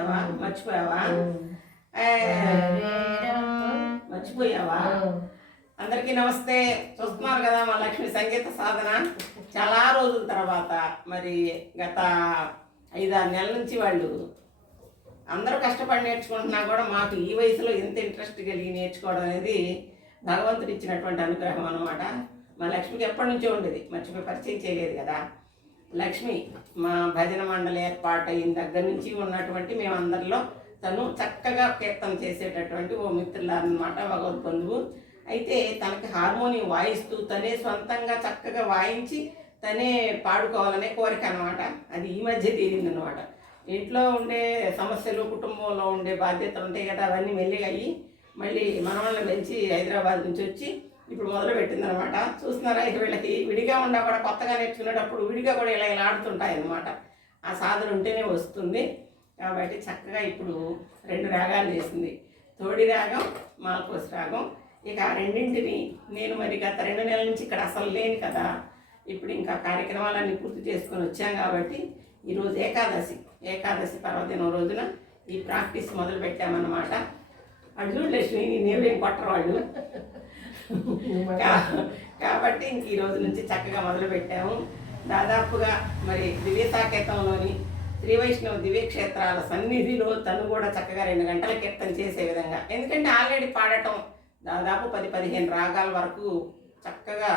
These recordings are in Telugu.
చేసావా? మర్చిపోయావా? మర్చిపోయావా? అందరికీ నమస్తే. చూస్తున్నారు కదా మా లక్ష్మి సంగీత సాధన. చాలా రోజుల తర్వాత మరి గత 5-6 నెలల నుంచి వాళ్ళు అందరూ కష్టపడి నేర్చుకుంటున్నా కూడా మాకు ఈ వయసులో ఎంత ఇంట్రెస్ట్ కలిగి నేర్చుకోవడం అనేది భగవంతుడు ఇచ్చినటువంటి అనుగ్రహం అన్నమాట. మా లక్ష్మికి ఎప్పటి నుంచో ఉండేది, మర్చిపోయి పరిచయం చేయలేదు కదా. లక్ష్మి మా భజన మండలి ఏర్పాటైన దగ్గర నుంచి ఉన్నటువంటి మేమందరిలో తను చక్కగా కీర్తన చేసేటటువంటి ఓ మిత్రులన్నమాట, భగవద్బంధువు. అయితే తనకి హార్మోనియం వాయిస్తూ తనే సొంతంగా చక్కగా వాయించి తనే పాడుకోవాలనే కోరిక అనమాట. అది ఈ మధ్య తీరిందనమాట. ఇంట్లో ఉండే సమస్యలు, కుటుంబంలో ఉండే బాధ్యతలు ఉంటాయి కదా, అవన్నీ మెల్లిగా అయ్యి మళ్ళీ మనవాళ్ళని పెంచి హైదరాబాద్ నుంచి వచ్చి ఇప్పుడు మొదలు పెట్టిందనమాట. చూస్తున్నారా, ఇక వీళ్ళకి విడిగా ఉండా కూడా కొత్తగా నేర్చుకునేటప్పుడు విడిగా కూడా ఇలా ఇలా ఆడుతుంటాయి అన్నమాట. ఆ సాధన ఉంటేనే వస్తుంది. కాబట్టి చక్కగా ఇప్పుడు 2 రాగాలు చేసింది, తోడి రాగం, మాల్కోస్ రాగం. ఇక ఆ రెండింటిని నేను మరి గత 2 నెలల నుంచి ఇక్కడ అసలు లేను కదా, ఇప్పుడు ఇంకా కార్యక్రమాలన్నీ పూర్తి చేసుకొని వచ్చాం. కాబట్టి ఈరోజు ఏకాదశి పర్వదినం రోజున ఈ ప్రాక్టీస్ మొదలు పెట్టామన్నమాట. అటు చూడు లక్ష్మి, నేనేం కొట్టరు వాళ్ళు. కాబట్టి ఇంక ఈ రోజు నుంచి చక్కగా మొదలు పెట్టాము. దాదాపుగా మరి దివ్య సాకేతంలోని శ్రీ వైష్ణవ దివ్యక్షేత్రాల సన్నిధిలో తను కూడా చక్కగా 2 గంటల కీర్తన చేసే విధంగా, ఎందుకంటే ఆల్రెడీ పాడటం దాదాపు 10-15 రాగాల వరకు చక్కగా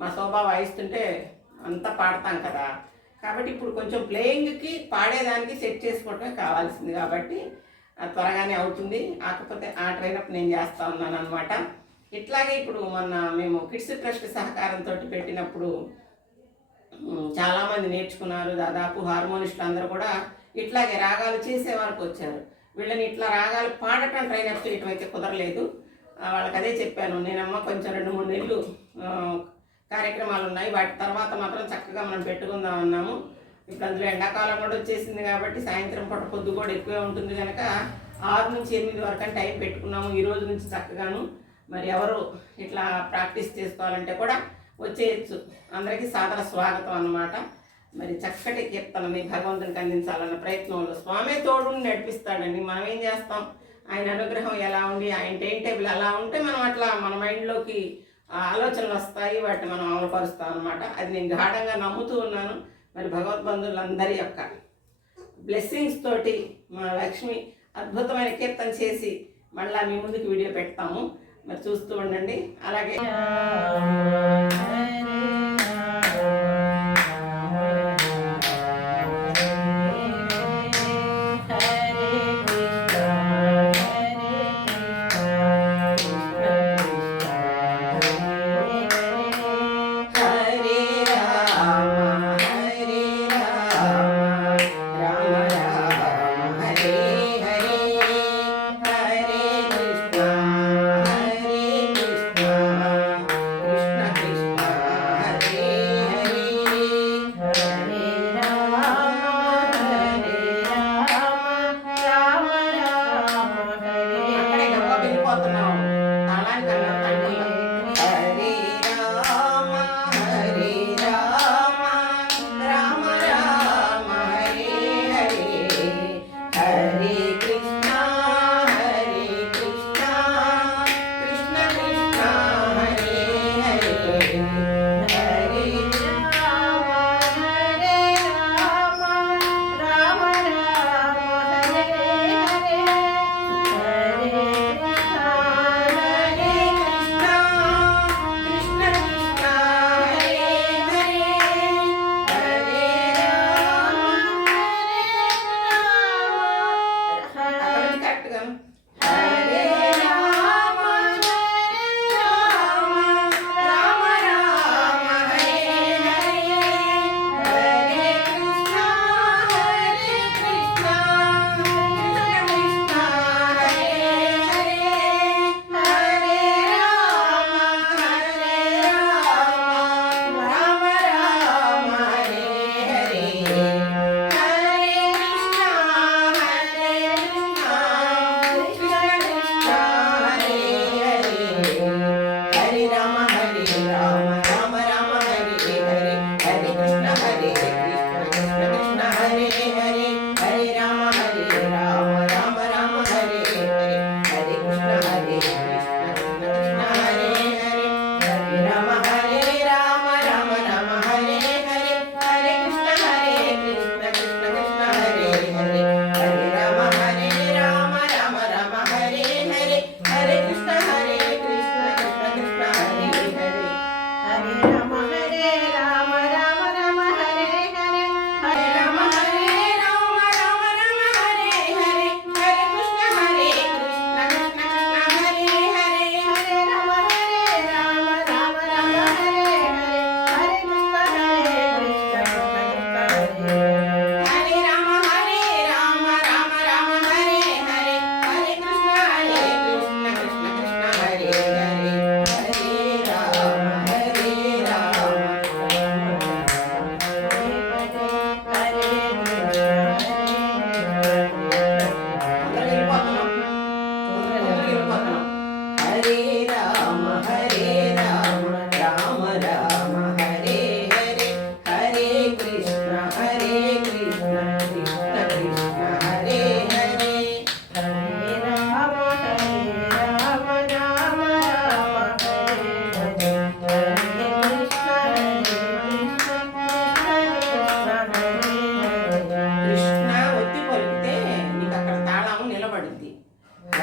మా శోభ వాయిస్తుంటే అంతా పాడతాం కదా. కాబట్టి ఇప్పుడు కొంచెం ప్లేయింగ్కి పాడేదానికి సెట్ చేసుకోవటమే కావాల్సింది. కాబట్టి త్వరగానే అవుతుంది. కాకపోతే ఆ ట్రైనప్ నేను చేస్తూ ఉన్నాను అనమాట. ఇట్లాగే ఇప్పుడు మొన్న మేము కిడ్స్ ట్రస్ట్ సహకారంతో పెట్టినప్పుడు చాలామంది నేర్చుకున్నారు. దాదాపు హార్మోనిస్టులు అందరూ కూడా ఇట్లాగే రాగాలు చేసే వరకు వచ్చారు. వీళ్ళని ఇట్లా రాగాలు పాడటం ట్రైనప్ చేయటం అయితే కుదరలేదు. వాళ్ళకి అదే చెప్పాను, నేనమ్మ కొంచెం 2-3 నెలలు కార్యక్రమాలు ఉన్నాయి, వాటి తర్వాత మాత్రం చక్కగా మనం పెట్టుకుందాం అన్నాము. ఇప్పుడు అందులో ఎండాకాలం కూడా వచ్చేసింది కాబట్టి సాయంత్రం పూట పొద్దు కూడా ఎక్కువే ఉంటుంది కనుక 6 నుంచి 8 వరకు టైం పెట్టుకున్నాము. ఈ రోజు నుంచి చక్కగాను మరి ఎవరు ఇట్లా ప్రాక్టీస్ చేసుకోవాలంటే కూడా వచ్చేయచ్చు. అందరికీ సాదర స్వాగతం అన్నమాట. మరి చక్కటి కీర్తనని భగవంతునికి అందించాలన్న ప్రయత్నంలో స్వామి తోడు నడిపిస్తాడండి. మనం ఏం చేస్తాం, ఆయన అనుగ్రహం ఎలా ఉండి ఆయన టైం టేబుల్ ఎలా ఉంటే మనం అట్లా మన మైండ్లోకి ఆలోచనలు వస్తాయి, వాటిని మనం అమలుపరుస్తాం అనమాట. అది నేను గాఢంగా నమ్ముతూ ఉన్నాను. మరి భగవద్బంధువులందరి యొక్క బ్లెస్సింగ్స్ తోటి మా లక్ష్మి అద్భుతమైన కీర్తన చేసి మళ్ళీ మీ ముందుకు వీడియో పెడతాము. మరి చూస్తూ ఉండండి. అలాగే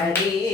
హరి